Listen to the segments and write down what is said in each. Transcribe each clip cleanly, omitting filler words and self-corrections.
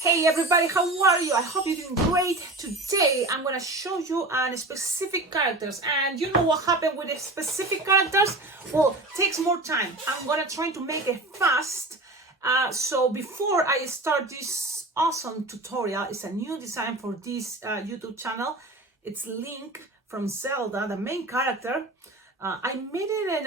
Hey everybody, how are you? I hope you're doing great. Today I'm gonna show you specific characters, and you know what happened with the specific characters? Well, it takes more time. I'm gonna try to make it fast. So before I start this awesome tutorial, it's a new design for this YouTube channel. It's Link from Zelda, the main character. I made it in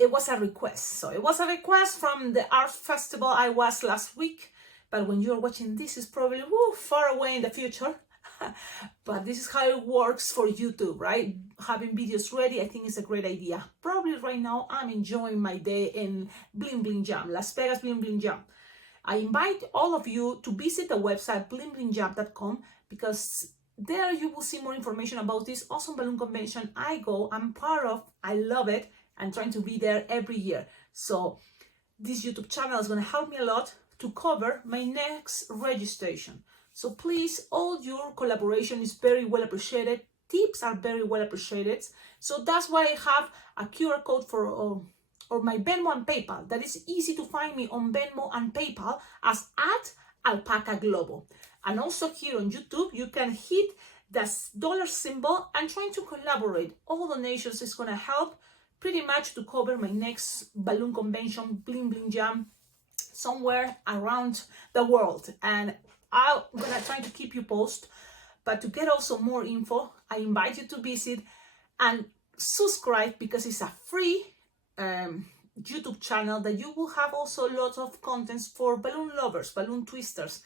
it was a request. So it was a request from the art festival I was last week. But when you're watching this, it's probably far away in the future. But this is how it works for YouTube, right? Having videos ready, I think is a great idea. Probably right now, I'm enjoying my day in Bling Bling Jam, Las Vegas Bling Bling Jam. I invite all of you to visit the website blingblingjam.com because there you will see more information about this awesome balloon convention I'm part of. I love it. I'm trying to be there every year. So this YouTube channel is going to help me a lot to cover my next registration. So please, all your collaboration is very well appreciated. Tips are very well appreciated. So that's why I have a QR code for or my Venmo and PayPal. That is easy to find me on Venmo and PayPal as @alpacaglobo. And also here on YouTube, you can hit the dollar symbol and trying to collaborate. All donations is gonna help pretty much to cover my next balloon convention, Bling Bling Jam, somewhere around the world. And I'm gonna try to keep you posted. But to get also more info, I invite you to visit and subscribe because it's a free YouTube channel that you will have also lots of contents for balloon lovers, balloon twisters.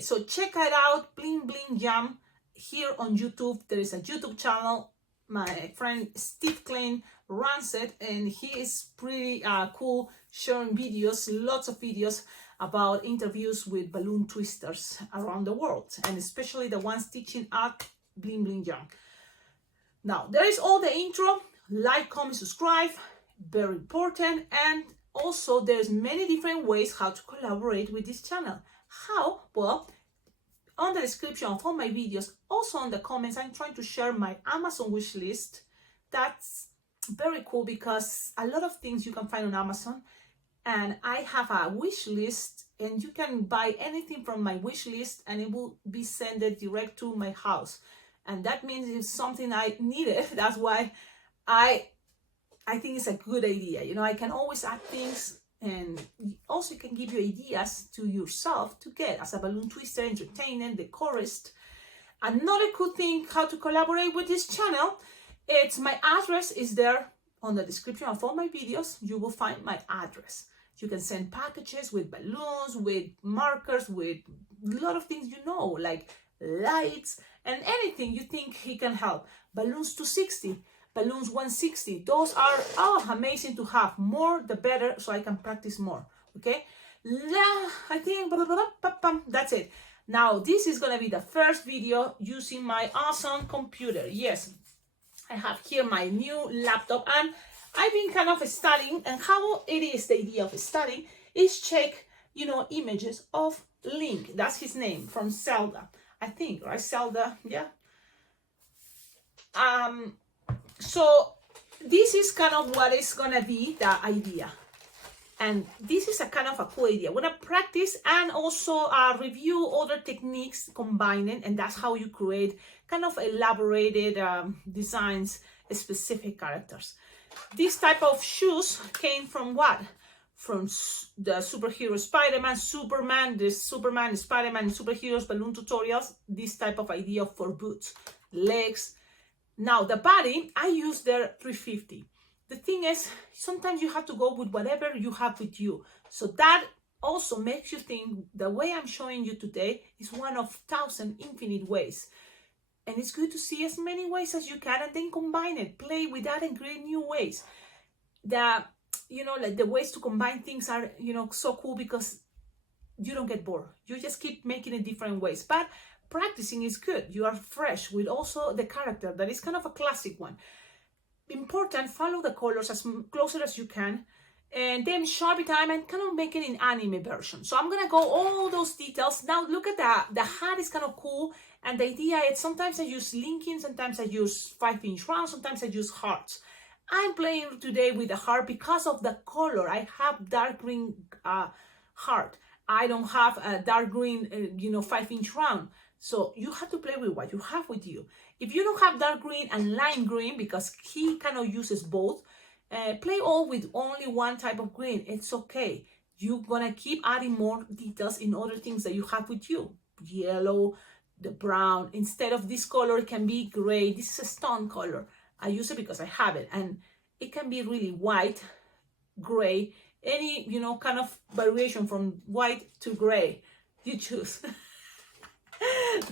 So check it out, Bling Bling Jam here on YouTube. There is a YouTube channel. My friend Steve Klein runs it, and he is pretty cool, sharing videos, lots of videos about interviews with balloon twisters around the world, and especially the ones teaching at Bling Bling Jam. Now, there is all the intro. Like, comment, subscribe, very important. And also, there's many different ways how to collaborate with this channel. How? Well, on the description of all my videos, also on the comments, I'm trying to share my Amazon wish list. That's very cool because a lot of things you can find on Amazon, and I have a wish list, and you can buy anything from my wish list and it will be sent direct to my house. And that means it's something I needed. That's why I think it's a good idea. You know, I can always add things, and also it can give you ideas to yourself to get as a balloon twister, entertainer, decorist. Another cool thing how to collaborate with this channel, it's my address is there on the description of all my videos. You will find my address. You can send packages with balloons, with markers, with a lot of things, you know, like lights and anything you think he can help. Balloons 260, balloons 160. Those are amazing to have. More the better, so I can practice more. Okay, I think that's it. Now this is gonna be the first video using my awesome computer. Yes, I have here my new laptop, and I've been kind of studying, and how it is the idea of studying is check, you know, images of Link. That's his name, from Zelda, I think, right? Zelda, yeah. So this is kind of what is gonna be the idea. And this is a kind of a cool idea. I'm gonna practice and also review other techniques combining, and that's how you create kind of elaborated designs, specific characters. This type of shoes came from what? From the superhero Spider-Man, Superman, the Superman, Spider-Man, superheroes, balloon tutorials, this type of idea for boots, legs. Now the body, I use their 350. The thing is, sometimes you have to go with whatever you have with you. So that also makes you think the way I'm showing you today is one of 1,000 infinite ways. And it's good to see as many ways as you can and then combine it, play with that and create new ways. You know, like the ways to combine things are, you know, so cool because you don't get bored. You just keep making it different ways. But practicing is good. You are fresh with also the character that is kind of a classic one. Important, follow the colors as closer as you can, and then sharpen time and kind of make it in anime version. So I'm gonna go all those details. Now look at that. The hat is kind of cool, and the idea is sometimes I use linking, sometimes I use 5-inch rounds, sometimes I use hearts. I'm playing today with the heart because of the color. I have dark green heart. I don't have a dark green, 5-inch round. So you have to play with what you have with you. If you don't have dark green and lime green, because he kind of uses both, play all with only one type of green. It's okay. You're gonna keep adding more details in other things that you have with you. Yellow, the brown. Instead of this color, it can be gray. This is a stone color. I use it because I have it. And it can be really white, gray, any, kind of variation from white to gray. You choose.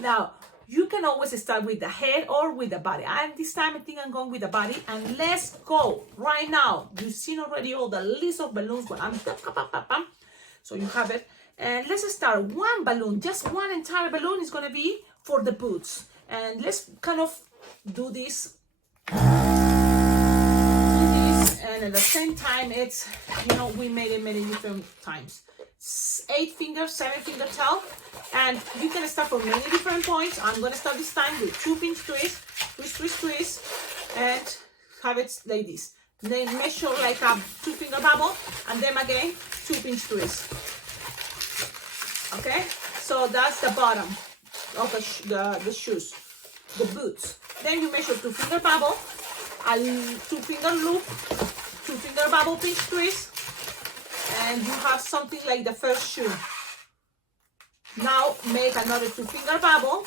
Now, you can always start with the head or with the body. And this time I think I'm going with the body. And let's go right now. You've seen already all the list of balloons. But so you have it. And let's start one balloon. Just one entire balloon is going to be for the boots. And let's kind of do this. And at the same time, it's, we made it many different times. 8-finger, 7-finger tail, and you can start from many different points. I'm going to start this time with 2-pinch twist, twist, and have it like this. Then measure like a 2-finger bubble, and then again 2-pinch twist. Okay, so that's the bottom of the shoes, the boots. Then you measure 2-finger bubble, a 2-finger loop, 2-finger bubble, pinch twist, and you have something like the first shoe. Now make another 2-finger bubble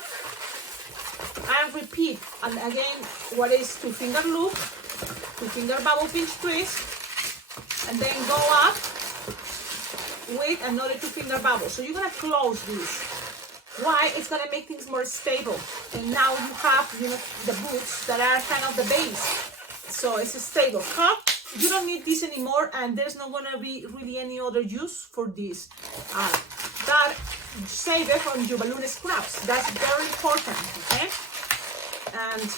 and repeat. And again, what is 2-finger loop, 2-finger bubble, pinch twist, and then go up with another 2-finger bubble. So you're gonna close this. Why? It's gonna make things more stable. And now you have, the boots that are kind of the base. So it's stable. You don't need this anymore, and there's not gonna be really any other use for this. That save it from your balloon scraps. That's very important. Okay. And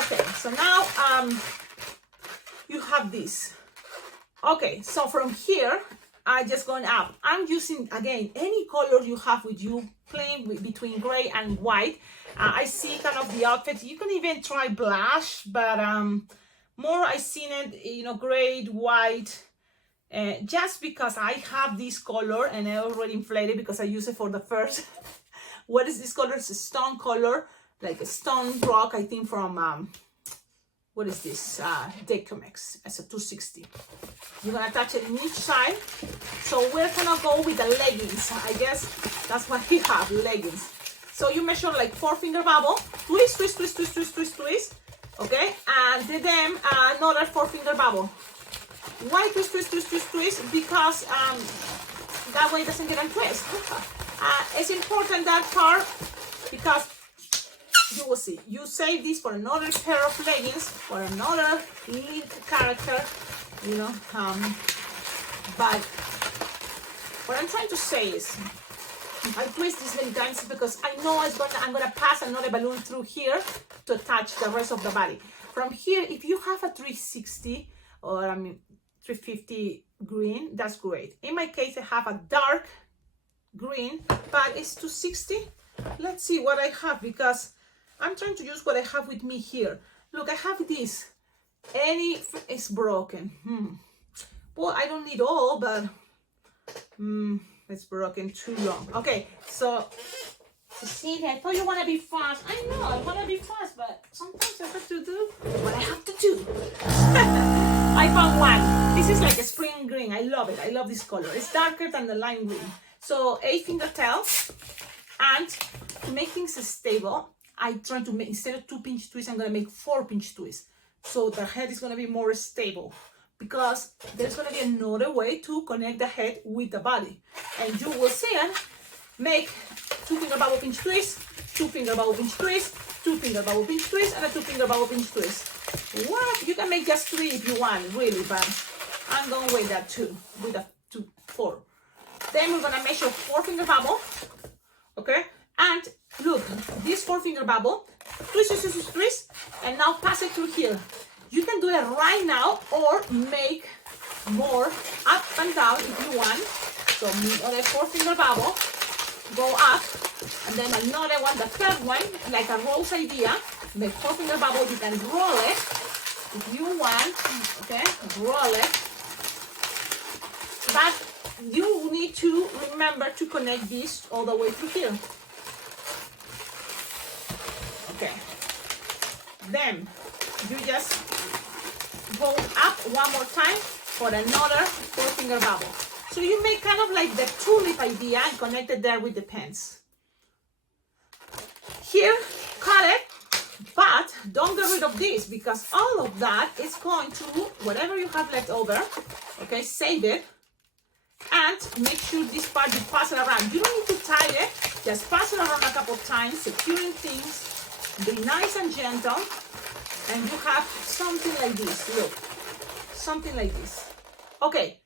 okay, so now you have this. Okay, so from here I just going up. I'm using again any color you have with you, playing with between gray and white. I see kind of the outfit. You can even try blush, but more I seen it, gray, white, just because I have this color and I already inflated because I use it for the first. What is this color? It's a stone color, like a stone rock, I think from, what is this? Decomex. It's a 260. You're gonna attach it in each side. So we're gonna go with the leggings. I guess that's what we have, leggings. So you measure like 4-finger bubble, twist, twist, twist, twist, twist, twist, twist. Okay, and then another 4-finger bubble. Why twist, twist, twist, twist, twist? Because that way it doesn't get untwist. It's important that part because you will see. You save this for another pair of leggings, for another lead character, but what I'm trying to say is, I twist this many times because I know I'm gonna pass another balloon through here to attach the rest of the body. From here, if you have a 360 or 350 green, that's great. In my case, I have a dark green, but it's 260. Let's see what I have because I'm trying to use what I have with me here. Look, I have this. Any is broken. Well, I don't need all, but it's broken too long. Okay, so Cecilia, I thought you want to be fast. I know, I want to be fast, but sometimes I have to do what I have to do. I found one. This is like a spring green. I love it. I love this color. It's darker than the lime green. So 8-finger tail. And to make things stable, I try to make, instead of 2-pinch twists, I'm going to make 4-pinch twists. So the head is going to be more stable. Because there's going to be another way to connect the head with the body. And you will see it. Make 2-finger bubble pinch twist, 2-finger bubble pinch twist, 2-finger bubble pinch twist, and a 2-finger bubble pinch twist. What? You can make just 3 if you want, really, but I'm going with that 2, with a 4. Then we're going to measure 4-finger bubble, okay? And look, this 4-finger bubble, twist, twist, twist, twist, and now pass it through here. You can do it right now or make more up and down if you want. So another 4-finger bubble, go up, and then another one, the third one, like a rose idea. Make 4-finger bubble, you can roll it if you want, okay, roll it. But you need to remember to connect this all the way through here. Okay. Then you just go up one more time for another 4-finger bubble. So you make kind of like the tulip idea and connect it there with the pens. Here, cut it, but don't get rid of this because all of that is going to, whatever you have left over, okay, save it and make sure this part you pass it around. You don't need to tie it, just pass it around a couple of times, securing things, be nice and gentle, and you have something like this, look, something like this. Okay,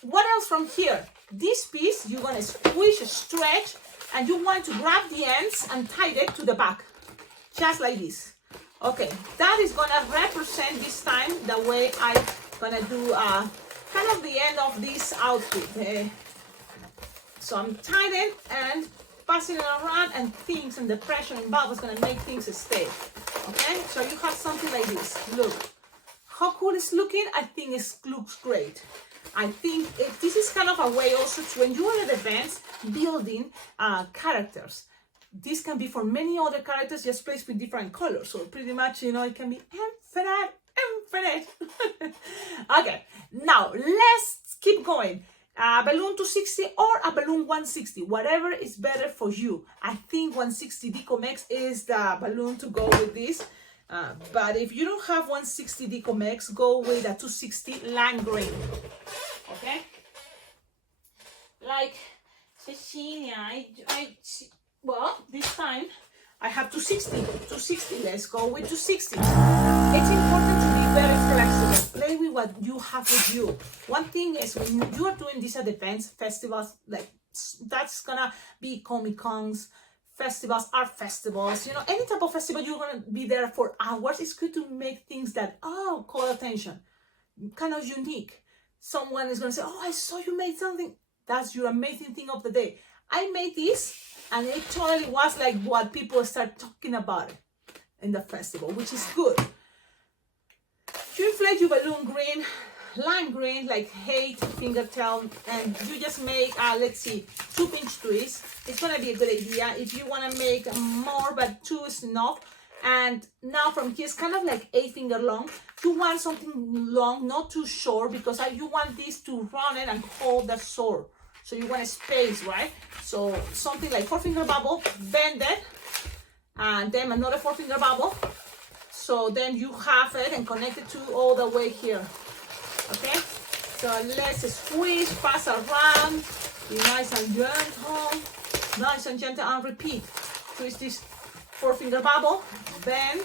what else from here? This piece, you're gonna squish, stretch, and you want to grab the ends and tie it to the back, just like this. Okay, that is gonna represent this time the way I'm gonna do kind of the end of this outfit. So I'm tying it and passing it around, and things and the pressure involved is gonna make things stay. Okay, so you have something like this. Look, how cool it's looking. I think it looks great. I think this is kind of a way also to, when you are at events, building characters. This can be for many other characters, just placed with different colors. So pretty much, you know, it can be infinite. Okay, now let's keep going. A balloon 260 or a balloon 160, whatever is better for you. I think 160 Decomex is the balloon to go with this. But if you don't have 160 Decomex, go with a 260 lime green. Okay? Like Cecilia, well, this time I have 260. Let's go with 260. It's important to be very flexible. Play with what you have with you. One thing is when you are doing these at events, festivals, like that's gonna be Comic Cons, festivals, art festivals, you know, any type of festival, you're gonna be there for hours. It's good to make things that, call attention, kind of unique. Someone is gonna say, I saw you made something. That's your amazing thing of the day. I made this, and it totally was like what people start talking about it in the festival, which is good. You inflate your balloon green, lime green, like 8-finger tail, and you just make, let's see, 2-pinch twists. It's gonna be a good idea. If you wanna make more, but 2 is enough. And now from here, it's kind of like 8-finger long. You want something long, not too short, because you want this to run it and hold the sword. So you want a space, right? So something like 4-finger bubble, bend it, and then another 4-finger bubble. So then you have it and connect it to all the way here. Okay? So let's squeeze, pass around, be nice and gentle, and repeat. Twist this 4-finger bubble, bend,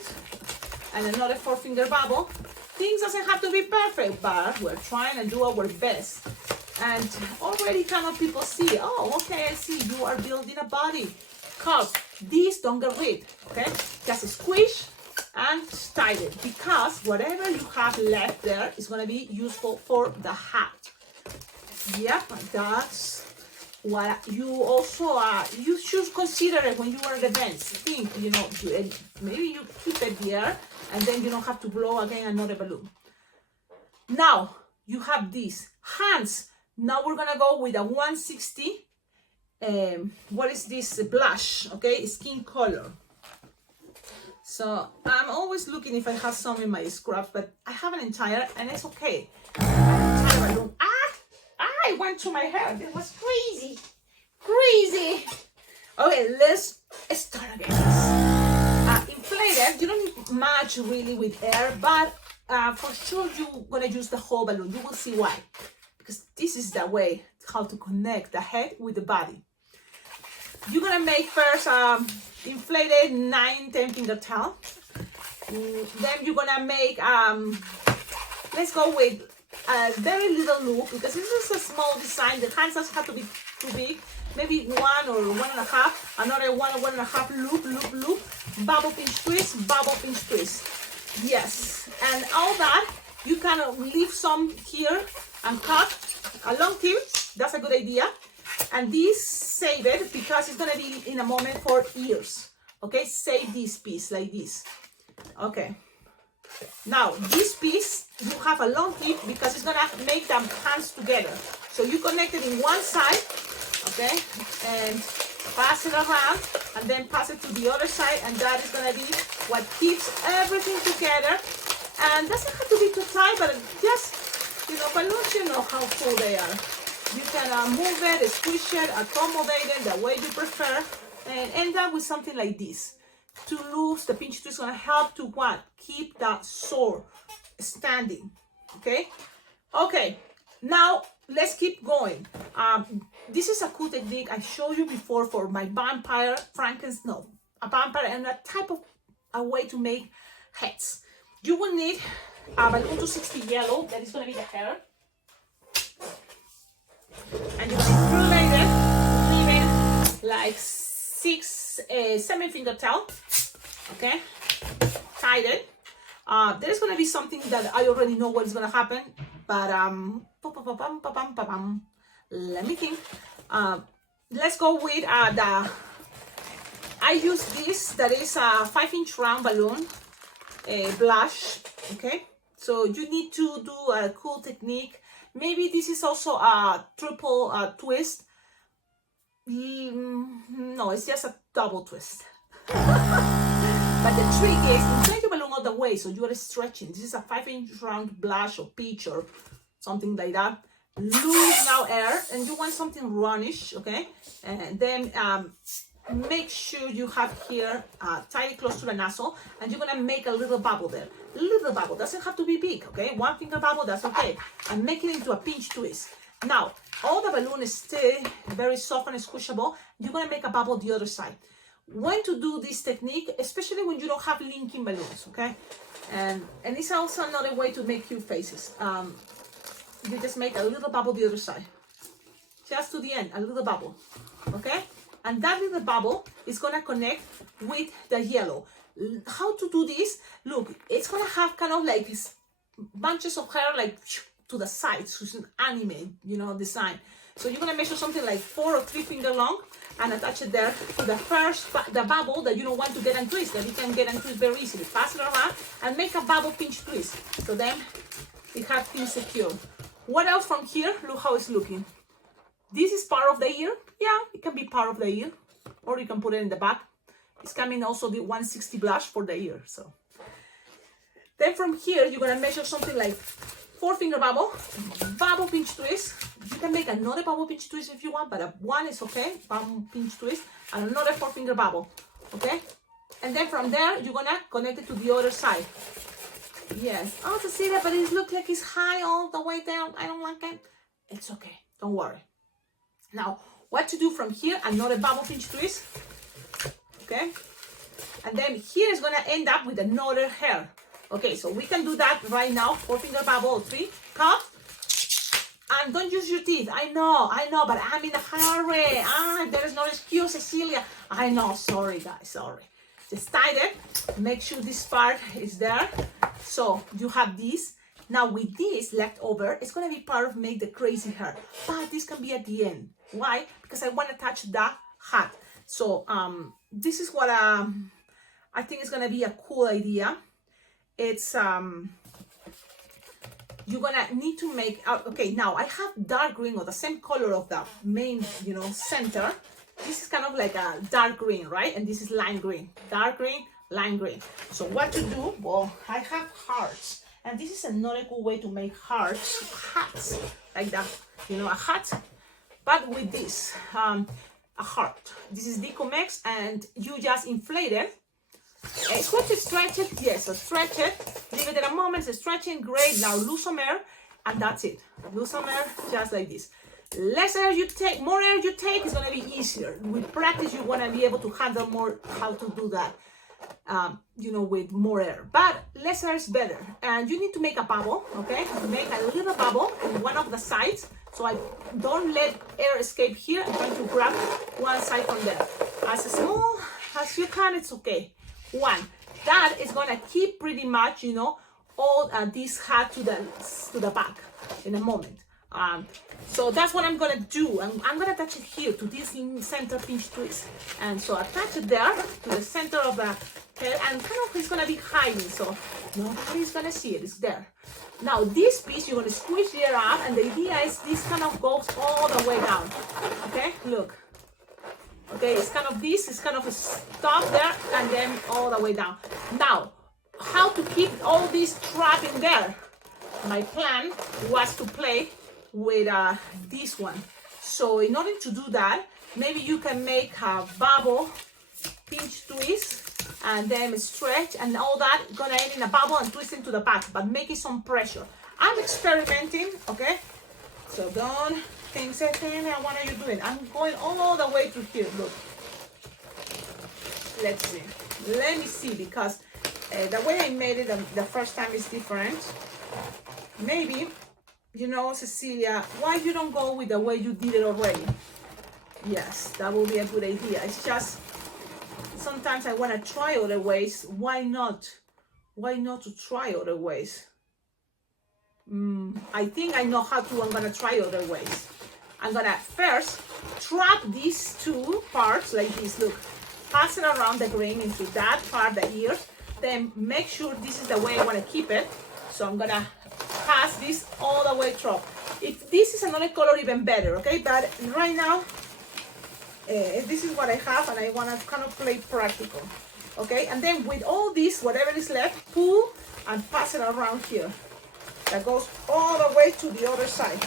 and another 4-finger bubble. Things doesn't have to be perfect, but we're trying to do our best. And already kind of people see, okay, I see you are building a body. Cause these don't get rid, okay? Just squish and tie it, because whatever you have left there is going to be useful for the hat. Yep, that's what you also you should consider it when you are at events. Think, you know, maybe you keep it there and then you don't have to blow again another balloon. Now you have these hands. Now we're gonna go with a 160. What is this? Blush, okay, skin color. So I'm always looking if I have some in my scraps, but I have an entire, and it's okay. Entire balloon. I went to my hair. It was crazy. Okay, let's start again. Inflated. You don't need much really with air, but for sure you're gonna use the whole balloon. You will see why. Because this is the way how to connect the head with the body. You're gonna make first inflated 9-10-finger tail. Then you're gonna make let's go with a very little loop, because this is a small design. The hands doesn't have to be too big. Maybe 1 or 1.5. Another 1 or 1.5 loop. Bubble pinch twist. Yes, and all that you kind of leave some here and cut a long tip. That's a good idea. And this, save it, because it's gonna be in a moment for ears. Okay, save this piece like this. Okay, Now this piece, you have a long clip because it's gonna make them hands together. So you connect it in one side, okay, and pass it around, and then pass it to the other side, and that is gonna be what keeps everything together. And doesn't have to be too tight, but just, you know, balloons, you know how cool they are. You can move it, squish it, accommodate it the way you prefer, and end up with something like this. To lose, the pinch twist is gonna help to what? Keep that sword standing, okay? Okay, now let's keep going. This is a cool technique I showed you before for my vampire, a vampire and a type of a way to make heads. You will need a balloon 260 yellow, that is gonna be the hair. And you're gonna include it, leaving like 7 finger tail, okay? Tied it. There's gonna be something that I already know what is gonna happen, but let me think. Let's go with I use this, that is a 5-inch round balloon, blush, okay? So you need to do a cool technique. Maybe this is also a triple twist. No, it's just a double twist. But the trick is, inflate your balloon all the way, so you are stretching. This is a 5-inch round blush or peach or something like that. Lose now air, and you want something runnish, okay? And then make sure you have here tie it close to the nozzle, and you're gonna make a little bubble there. Little bubble, doesn't have to be big, okay? 1 finger bubble, that's okay. And make it into a pinch twist. Now, all the balloon is still very soft and squishable. You're gonna make a bubble the other side. When to do this technique, especially when you don't have linking balloons, okay? And it's also another way to make cute faces. You just make a little bubble the other side. Just to the end, a little bubble, okay? And that little bubble is gonna connect with the yellow. How to do this? Look, it's gonna have kind of like these bunches of hair like to the sides, which is an anime, you know, design. So you're gonna measure something like 4 or 3 finger long and attach it there to the bubble that you don't want to get untwist, that you can get untwist very easily. Pass it around and make a bubble pinch twist. So then it has things secure. What else from here? Look how it's looking. This is part of the ear. Yeah, it can be part of the ear, or you can put it in the back. It's coming also the 160 blush for the ear. So then from here, you're gonna measure something like 4 finger bubble pinch twist. You can make another bubble pinch twist if you want, but one is okay, bubble pinch twist, and another 4 finger bubble, okay? And then from there, you're gonna connect it to the other side. Yes, oh, Cecilia, but it looks like it's high all the way down. I don't like it. It's okay, don't worry. Now, what to do from here? Another bubble pinch twist, okay? And then here is gonna end up with another hair. Okay, so we can do that right now. 4 finger bubble, 3, cut. And don't use your teeth. I know, but I'm in a hurry. There is no excuse, Cecilia. I know, sorry guys, sorry. Just tie it, make sure this part is there. So you have this. Now with this left over, it's gonna be part of make the crazy hair. But this can be at the end. Why? Because I wanna touch the hat. So this is what I think is gonna be a cool idea. It's you're gonna need to make okay, now I have dark green or the same color of the main, you know, center. This is kind of like a dark green, right? And this is lime green. Dark green, lime green. So what to do? Well, I have hearts, and this is another cool way to make hats like that, you know, a hat, but with this a heart. This is Decomex, and you just inflate it. Stretch it, yes, so stretch it, leave it in a moment, so stretching, great. Now lose some air, and that's it. Lose some air, just like this. Less air you take, more air you take, is gonna be easier. With practice, you wanna be able to handle more how to do that, you know, with more air. But less air is better. And you need to make a bubble, okay? Make a little bubble on one of the sides, so I don't let air escape here. I'm trying to grab one side from there. As small as you can, it's okay. One, that is gonna keep pretty much, you know, all this hat to the back in a moment. So that's what I'm gonna do. I'm gonna attach it here to this center pinch twist, and so attach it there to the center of the okay, and kind of it's gonna be hiding, so nobody's gonna see it. It's there. Now this piece you're gonna squish here up, and the idea is this kind of goes all the way down. Okay, look. Okay, it's kind of this, it's kind of a stop there, and then all the way down. Now, how to keep all this trapped in there? My plan was to play with this one. So in order to do that, maybe you can make a bubble, pinch twist, and then stretch, and all that gonna end in a bubble and twist into the back, but making some pressure. I'm experimenting, okay? So don't think, Cecilia, what are you doing? I'm going all the way to here, look. Let's see. Let me see, because the way I made it the first time is different. Maybe, you know, Cecilia, why you don't go with the way you did it already? Yes, that will be a good idea. It's just, sometimes I want to try other ways. Why not? Why not to try other ways? I think I know how to. I'm going to try other ways. I'm going to first trap these two parts like this. Look, pass it around the grain into that part, the ears. Then make sure this is the way I want to keep it. So I'm going to pass this all the way through. If this is another color, even better, okay? But right now, this is what I have, and I want to kind of play practical, okay? And then with all this, whatever is left, pull and pass it around here. That goes all the way to the other side.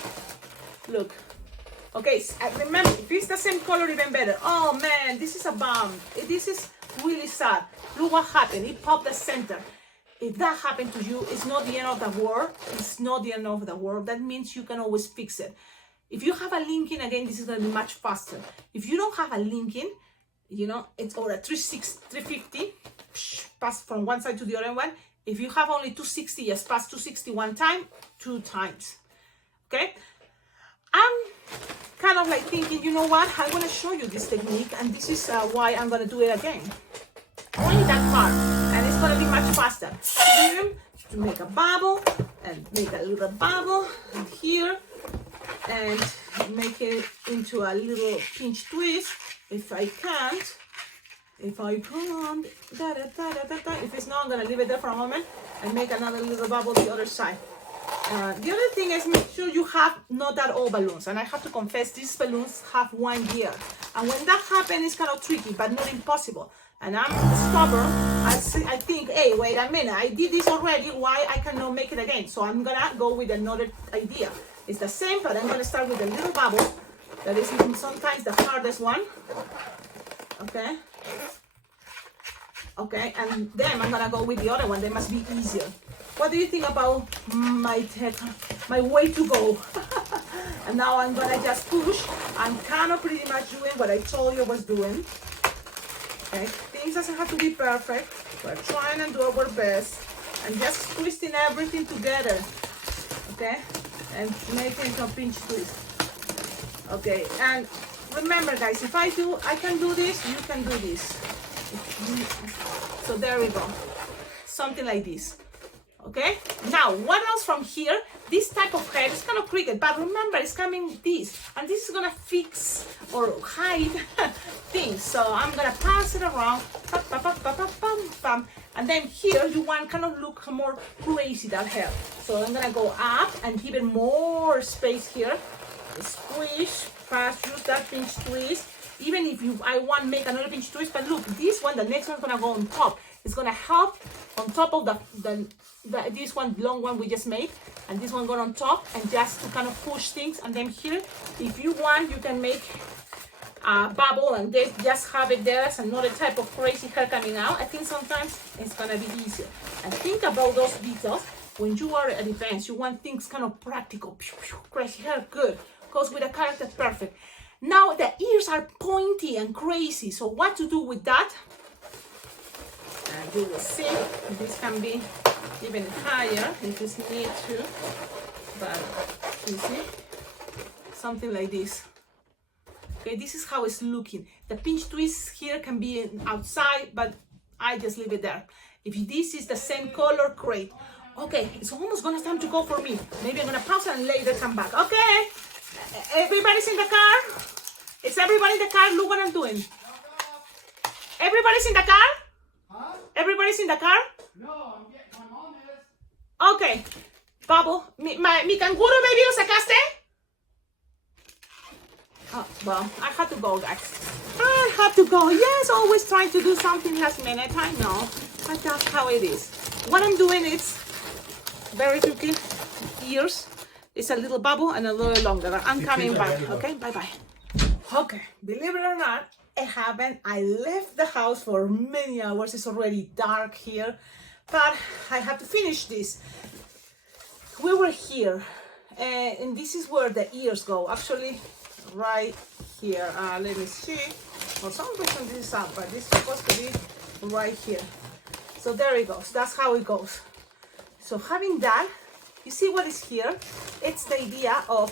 Look. Okay, remember, if it's the same color, even better. Oh man, this is a bomb. This is really sad. Look what happened. It popped the center. If that happened to you, it's not the end of the world. It's not the end of the world. That means you can always fix it. If you have a linking, again, this is going to be much faster. If you don't have a linking, you know, it's or a 350, pass from one side to the other one. If you have only 260, just pass 260 one time, 2 times. Okay? I'm kind of like thinking, you know what? I'm going to show you this technique, and this is why I'm going to do it again. Only that part, and it's going to be much faster. Here, to make a bubble, and make a little bubble, and here, and make it into a little pinch twist. If I can't, if it's not, I'm going to leave it there for a moment, and make another little bubble the other side. The other thing is, make sure you have not that old balloons, and I have to confess, these balloons have 1 year, and when that happens, it's kind of tricky, but not impossible. And I'm stubborn. I think, hey, wait a minute, I did this already, why I cannot make it again? So I'm gonna go with another idea. It's the same, but I'm gonna start with a little bubble. That is sometimes the hardest one. Okay. Okay, and then I'm gonna go with the other one. They must be easier. What do you think about my way to go? And now I'm gonna just push. I'm kind of pretty much doing what I told you I was doing. Okay, things doesn't have to be perfect. We're trying and do our best, and just twisting everything together. Okay, and making a pinch twist. Okay, and remember, guys, if I can do this, you can do this. So there we go, something like this. Okay, now what else from here? This type of head is kind of crooked, but remember, it's coming this, and this is gonna fix or hide things. So I'm gonna pass it around, and then here you want kind of look more crazy, that hair. So I'm gonna go up and give it more space here. Squish, fast, use that pinch twist. Even if I want make another pinch twist, but look, this one, the next one's gonna go on top. It's gonna help on top of this one, long one we just made, and this one go on top, and just to kind of push things. And then here, if you want, you can make a bubble and just have it there as another type of crazy hair coming out. I think sometimes it's gonna be easier. And think about those details. When you are at events, you want things kind of practical, crazy hair, good, goes with the character perfect. Now the ears are pointy and crazy, so what to do with that? And you will see, this can be even higher if it's need to, but you see, something like this. Okay, this is how it's looking. The pinch twist here can be outside, but I just leave it there. If this is the same color, great. Okay, it's almost gonna time to go for me. Maybe I'm gonna pause and later come back. Okay, everybody's in the car? Is everybody in the car? Look what I'm doing. Everybody's in the car? Huh? Everybody's in the car? No, my mom is. Okay. Bubble, mi canguro baby lo sacaste? Oh, well, I had to go, guys. I had to go. Yes, always trying to do something last minute. I know. But that's how it is. What I'm doing is very tricky. Ears. It's a little bubble and a little longer. I'm coming back. Okay, bye-bye. Okay, believe it or not, it happened. I left the house for many hours. It's already dark here. But I have to finish this. We were here. And this is where the ears go. Actually, right here. Let me see. For some reason this is up, but this is supposed to be right here. So there it goes. That's how it goes. So having that, you see what is here? It's the idea of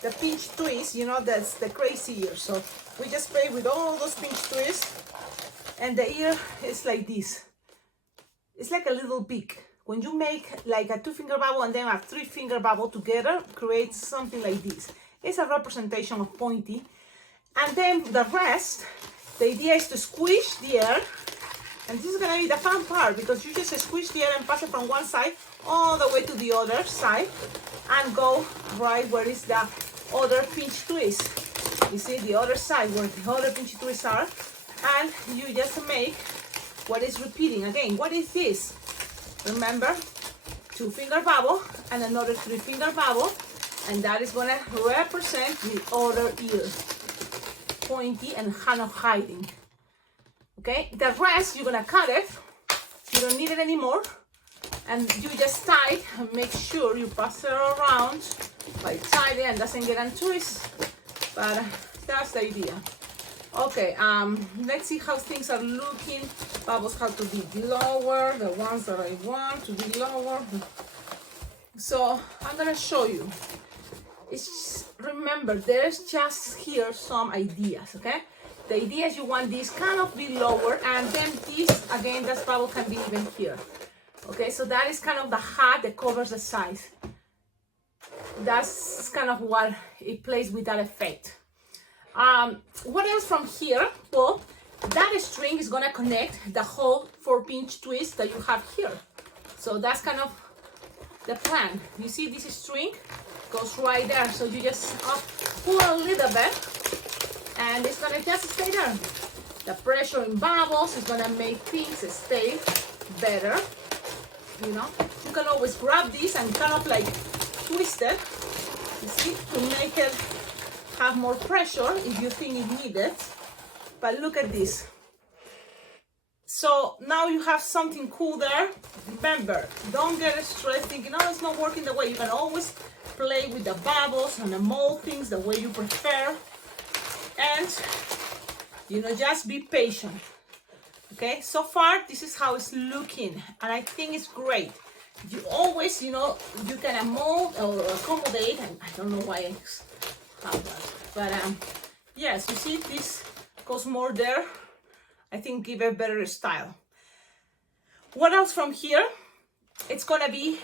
the pinch twist. You know, that's the crazy ear. So we just play with all those pinch twists, and the ear is like this. It's like a little beak. When you make like a 2-finger bubble and then a 3-finger bubble together, creates something like this. It's a representation of pointy. And then the rest, the idea is to squish the air. And this is gonna be the fun part, because you just squish the air and pass it from one side all the way to the other side and go right where is the other pinch twist. You see the other side where the other pinch twists are, and you just make what is repeating again. What is this? Remember, 2-finger bubble and another 3-finger bubble, and that is gonna represent the other ear, pointy and kind of hiding. Okay, the rest you're gonna cut it. You don't need it anymore, and you just tie it and make sure you pass it around by tightly and doesn't get untwist. But that's the idea. Okay, let's see how things are looking. Bubbles have to be lower, the ones that I want to be lower. So I'm gonna show you. It's remember, there's just here some ideas, okay? The idea is you want this kind of be lower, and then this again, this bubble can be even here. Okay, so that is kind of the hat that covers the sides. That's kind of what it plays with that effect. What else from here? Well, that string is gonna connect the whole 4-pinch twist that you have here. So that's kind of the plan. You see this string goes right there. So you just pull a little bit, and it's gonna just stay there. The pressure in bubbles is gonna make things stay better. You know, you can always grab this and kind of like twist it, you see, to make it have more pressure if you think it needed. But look at this. So now you have something cool there. Remember, don't get stressed thinking, oh, it's not working the way. You can always play with the bubbles and the mold things the way you prefer. And, you know, just be patient. Okay, so far, this is how it's looking. And I think it's great. You always, you know, you can mold or accommodate. And I don't know why I have that. But, yes, you see, this goes more there. I think give a better style. What else from here? It's gonna be,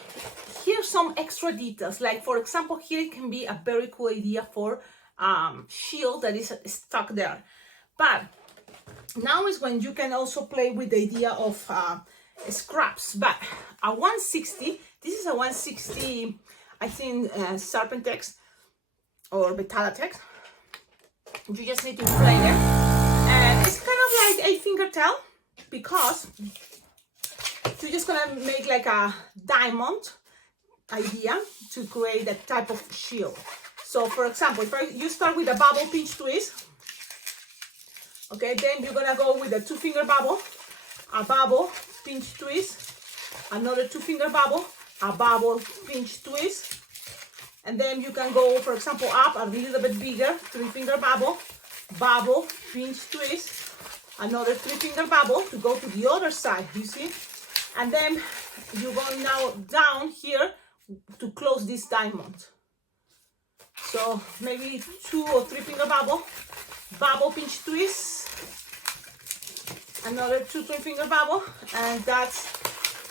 here's some extra details. Like, for example, here it can be a very cool idea for shield that is stuck there. But now is when you can also play with the idea of scraps. But a 160, this is a 160, I think, Serpentex or Betalatex. You just need to play it. And it's kind of like a finger tail, because you're just gonna make like a diamond idea to create that type of shield. So for example, if you start with a bubble pinch twist, okay, then you're gonna go with a 2-finger bubble, a bubble pinch twist, another 2-finger bubble, a bubble pinch twist, and then you can go, for example, up a little bit bigger, 3-finger bubble, bubble pinch twist, another 3-finger bubble to go to the other side, you see? And then you go now down here to close this diamond. So maybe 2 or 3-finger bubble, bubble pinch twist, another 2 3-finger bubble, and that's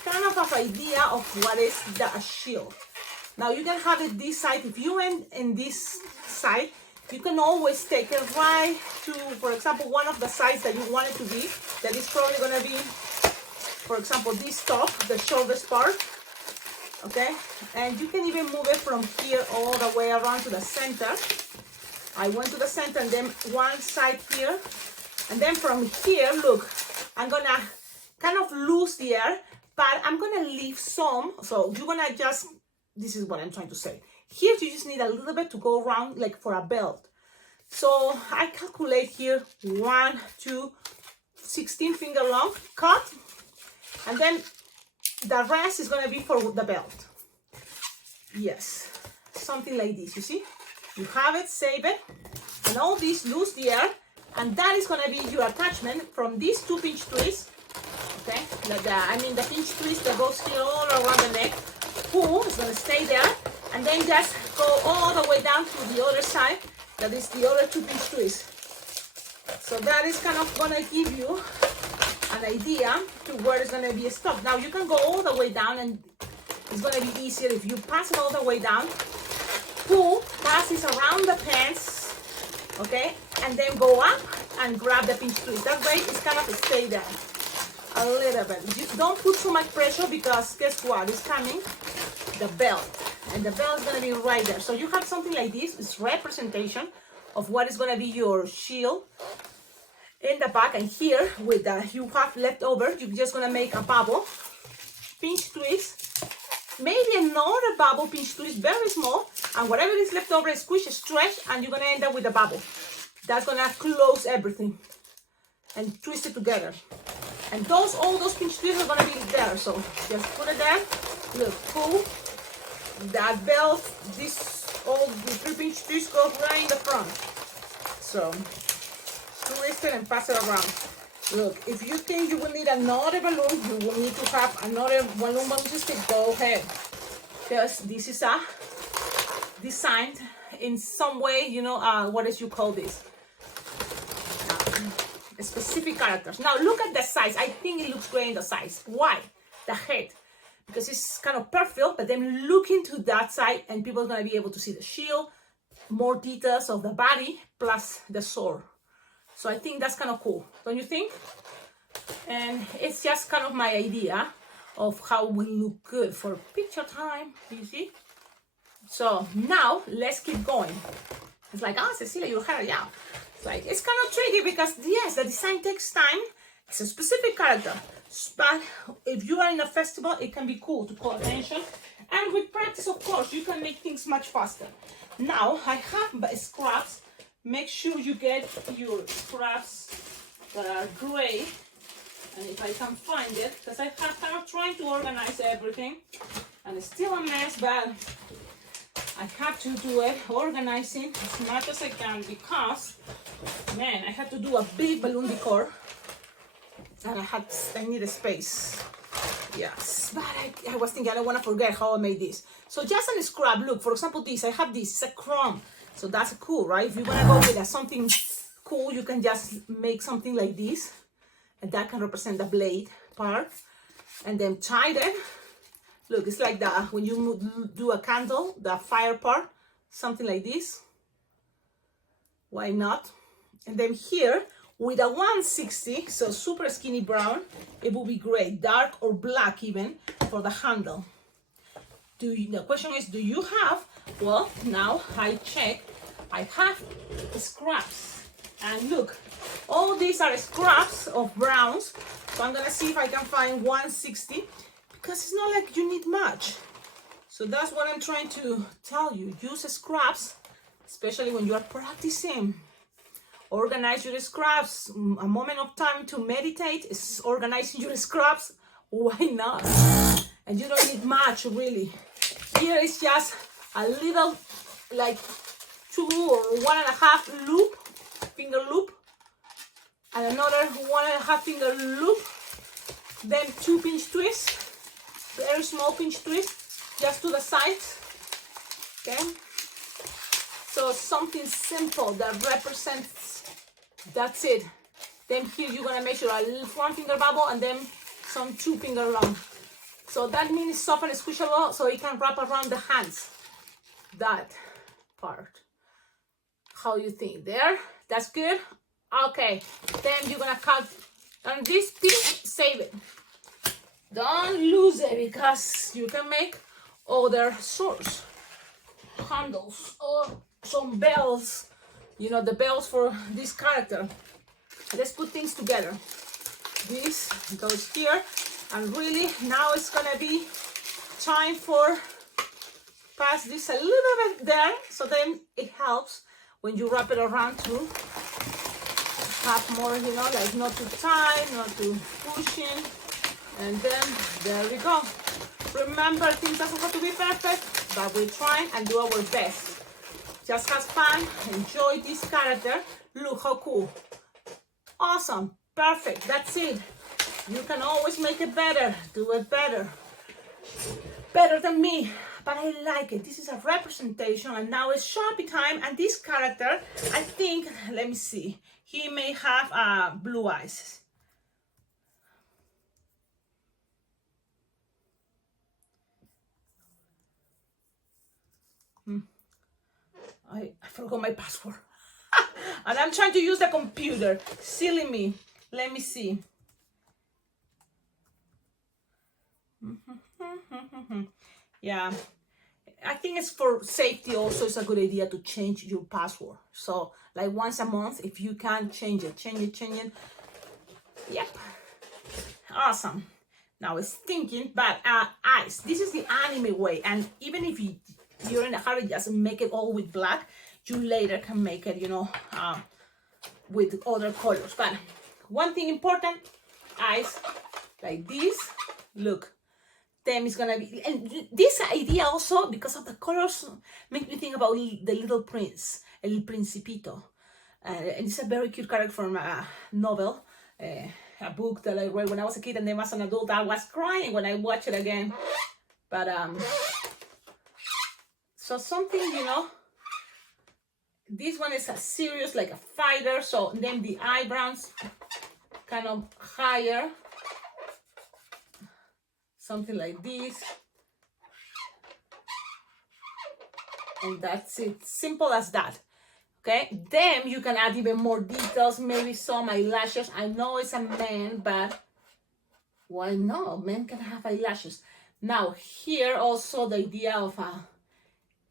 kind of an idea of what is the shield. Now you can have it this side. If you end in this side, You can always take it right to, for example, one of the sides that you want it to be. That is probably gonna be, for example, this top, the shortest part. Okay, and you can even move it from here all the way around to the center. I went to the center and then one side here, and then from here, look, I'm gonna kind of lose the air, but I'm gonna leave some. So you're gonna just, this is what I'm trying to say. Here you just need a little bit to go around like for a belt. So I calculate here 1, 2, 16 finger long cut, and then the rest is gonna be for the belt. Yes, something like this, you see? You have it, save it, and all this lose the air, and that is gonna be your attachment from these 2 pinch twists, okay? The pinch twist that goes here all around the neck, pull, is gonna stay there, and then just go all the way down to the other side, that is the other 2 pinch twists. So that is kind of gonna give you an idea to where it's gonna be stopped. Now you can go all the way down, and it's gonna be easier if you pass it all the way down, pull, pass this around the pants, okay, and then go up and grab the pinch twist. That way it's kind of stay there a little bit. You don't put too much pressure, because guess what? It's coming the belt, and the belt is gonna be right there. So you have something like this. It's representation of what is gonna be your shield in the back, and here with the you have left over, you're just gonna make a bubble, pinch twist, maybe another bubble, pinch twist, very small, and whatever is left over, squish, stretch, and you're gonna end up with a bubble. That's gonna close everything and twist it together. And all those pinch twists are gonna be there. So just put it there. Look, pull that belt. All the 3 pinch twists go right in the front. So twist it and pass it around. Look, if you think you will need another balloon, you will need to have another balloon stick, go ahead. Because this is designed in some way, what is you call this? Specific characters. Now look at the size. I think it looks great in the size. Why? The head. Because it's kind of perfect, but then look into that side and people are going to be able to see the shield, more details of the body, plus the sword. So I think that's kind of cool, don't you think? And it's just kind of my idea of how we look good for picture time, you see? So now let's keep going. It's like, Cecilia, your hair, yeah. It's like, it's kind of tricky because yes, the design takes time. It's a specific character, but if you are in a festival, it can be cool to call attention. And with practice, of course, you can make things much faster. Now I have scraps. Make sure you get your scraps that are gray, and if I can find it, because I have kind of trying to organize everything, and it's still a mess, but I have to do it, organizing as much as I can, because, man, I have to do a big balloon decor, and I need a space. Yes, but I was thinking I don't want to forget how I made this. So just on a scrap, look, for example, this, I have this, it's a chrome. So that's cool, right? If you want to go with something cool, you can just make something like this. And that can represent the blade part. And then tie it. Look, it's like that when you do a candle, the fire part. Something like this. Why not? And then here, with a 160, so super skinny brown, it will be great. Dark or black even for the handle. The question is, do you have? Well, now I check. I have scraps, and look, all these are scraps of browns. So I'm gonna see if I can find 160, because it's not like you need much. So that's what I'm trying to tell you. Use scraps, especially when you are practicing. Organize your scraps. A moment of time to meditate is organizing your scraps. Why not? And you don't need much, really. Here is just a little, like 2 or 1.5 loop, finger loop, and another 1.5 finger loop, then 2 pinch twists, very small pinch twist, just to the sides, okay? So something simple that represents, that's it. Then here you're gonna make sure a 1 finger bubble and then some 2 finger long. So that means soft and squishable, so it can wrap around the hands. That part. How you think? There? That's good? Okay. Then you're gonna cut on this piece, save it. Don't lose it because you can make other swords, handles, or some bells. You know, the bells for this character. Let's put things together. This goes here, and really now it's gonna be time for pass this a little bit there, so then it helps when you wrap it around to have more, you know, like not too tight, not too pushing, and then there we go. Remember, things doesn't have to be perfect, but we're trying and do our best. Just have fun, enjoy this character. Look how cool. Awesome, perfect, that's it. You can always make it better, do it better. Better than me, but I like it. This is a representation, and now it's Sharpie time, and this character, I think, let me see, he may have blue eyes. I forgot my password. And I'm trying to use the computer. Silly me. Let me see. Yeah. I think it's for safety also. It's a good idea to change your password. So like once a month, if you can change it. Yep. Awesome. Now it's thinking, but eyes. This is the anime way. And even if you're in a hurry, just make it all with black. You later can make it, you know, with other colors. But one thing important, eyes like this. Look, them is gonna be, and this idea also, because of the colors, make me think about the Little Prince, El Principito. And it's a very cute character from a novel, a book that I read when I was a kid, and then as an adult, I was crying when I watched it again. But so something, you know, this one is a serious, like a fighter, so then the eyebrows kind of higher, something like this, and that's it, simple as that. Okay, then you can add even more details, maybe some eyelashes. I know it's a man, but why not? Men can have eyelashes. Now here also the idea of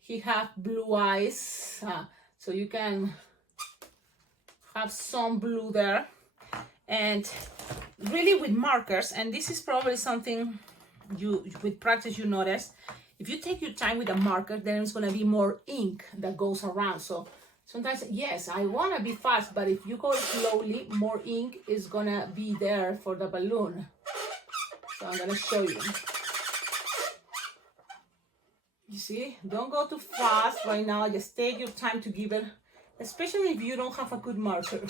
he have blue eyes, so you can have some blue there. And really with markers, and this is probably something you with practice you notice, if you take your time with a marker, then it's going to be more ink that goes around. So sometimes, yes, I want to be fast, but if you go slowly, more ink is going to be there for the balloon. So I'm going to show you. You see, don't go too fast right now. Just take your time to give it, especially if you don't have a good marker.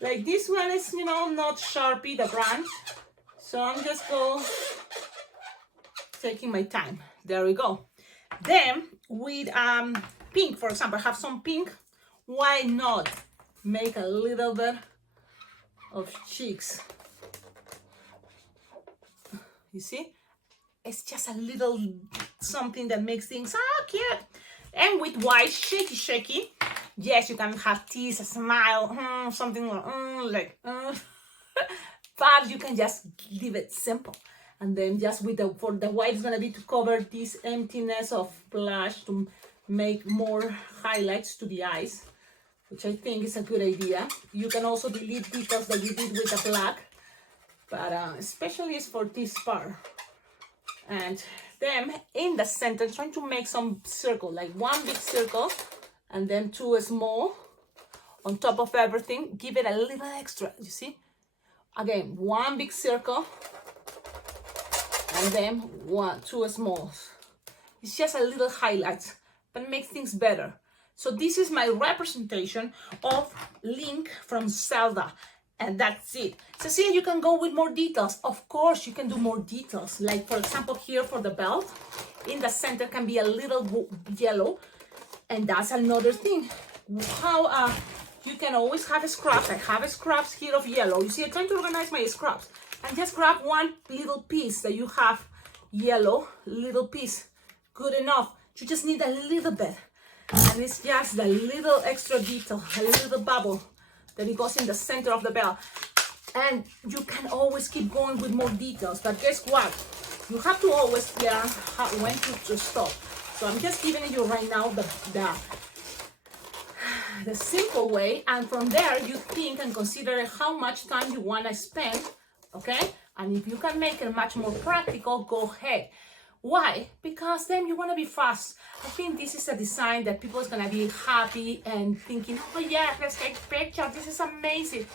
Like this one is, you know, not Sharpie, the brand. So I'm just taking my time. There we go. Then with pink, for example, have some pink. Why not make a little bit of cheeks? You see? It's just a little something that makes things cute. And with white, shaky. Yes, you can have teeth, a smile, something like, but you can just leave it simple. And then just with for the white is gonna be to cover this emptiness of blush, to make more highlights to the eyes, which I think is a good idea. You can also delete details that you did with the black, but especially is for this part. And then in the center, trying to make some circle, like one big circle and then two small on top of everything. Give it a little extra, you see? Again, one big circle and then two smalls. It's just a little highlight, but it makes things better. So this is my representation of Link from Zelda. And that's it. Cecilia, you can go with more details. Of course, you can do more details. Like, for example, here for the belt, in the center can be a little yellow. And that's another thing. How you can always have scraps. I have scraps here of yellow. You see, I'm trying to organize my scraps. And just grab one little piece that you have yellow, little piece. Good enough. You just need a little bit. And it's just the little extra detail, a little bubble that it goes in the center of the bell. And you can always keep going with more details, but guess what? You have to always learn when to stop. So I'm just giving you right now the simple way, and from there you think and consider how much time you want to spend, okay? And if you can make it much more practical, go ahead. Why? Because then you want to be fast. I think this is a design that people is going to be happy and thinking, oh yeah, let's take pictures, this is amazing.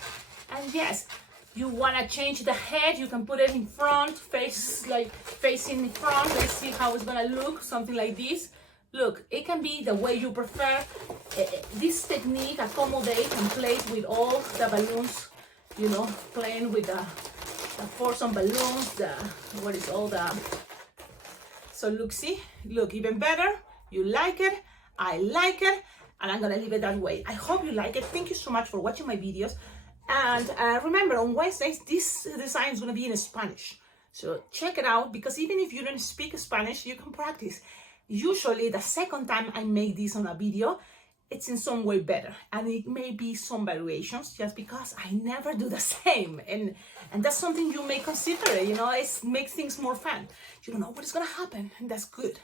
And yes, you want to change the head, you can put it in front, facing in front. Let's see how it's going to look, something like this. Look, it can be the way you prefer. This technique accommodates and plays with all the balloons, you know, playing with the force on balloons, so look, see, look, even better. You like it, I like it, and I'm gonna leave it that way. I hope you like it. Thank you so much for watching my videos. And remember, on Wednesdays, this design is gonna be in Spanish. So check it out, because even if you don't speak Spanish, you can practice. Usually the second time I make this on a video, it's in some way better, and it may be some variations just because I never do the same, and that's something you may consider. You know, it makes things more fun. You don't know what is gonna happen, and that's good.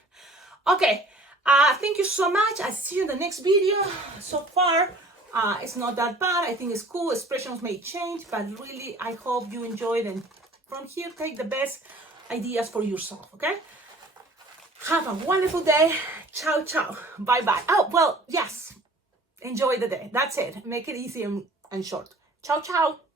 Okay, thank you so much. I see you in the next video. So far, it's not that bad. I think it's cool. Expressions may change, but really, I hope you enjoyed, and from here, take the best ideas for yourself. Okay. Have a wonderful day. Ciao, ciao. Bye-bye. Oh, well, yes. Enjoy the day. That's it. Make it easy and short. Ciao, ciao.